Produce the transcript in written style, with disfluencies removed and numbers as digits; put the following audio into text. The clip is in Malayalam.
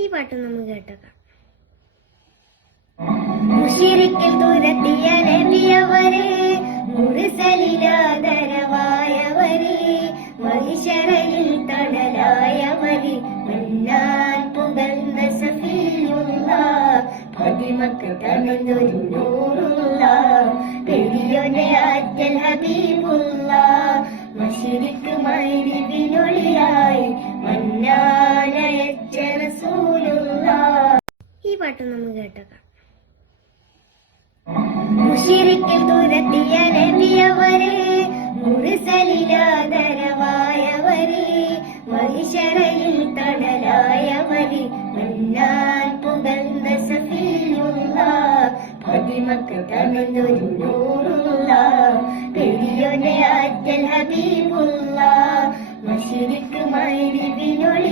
ഈ പാട്ട് നമുക്ക് കേട്ടേക്കാം. മുശ്രിക്കിൽ തുരത്തിയ നബിയവരെ, മുർസലിലാദരവായവരെ, മഹിശറയിൽ തണലായവരെ, മന്നാൻ പുകഴ്ന്ന സഫിയുള്ള പതിമക്കത്തണഞ്ഞൊരു നൂറുള്ള പെരിയൊന്റെ ആറ്റൽ ഹബീബുള്ള മുശ്രിക്ക് മഗ്രിബിനൊളിയായി മന്നാനയച്ച റസൂലുള്ള. ഈ പാട്ട് നമുക്ക് കേട്ടേക്കാം. മുശ്രിക്കിൽ തുരത്തിയ നബിയവരെ, മുർസലിലാദരവായവരെ, മഹിശറയിൽ തണലായവരെ, മന്നാൻ പുകഴ്ന്ന സഫിയുള്ള പതിമക്കത്തണഞ്ഞൊരു നൂറുള്ള പെരിയൊന്റെ ആറ്റൽ ഹബീബുള്ള മുശ്രിക്ക് മഗ്രിബിനൊളി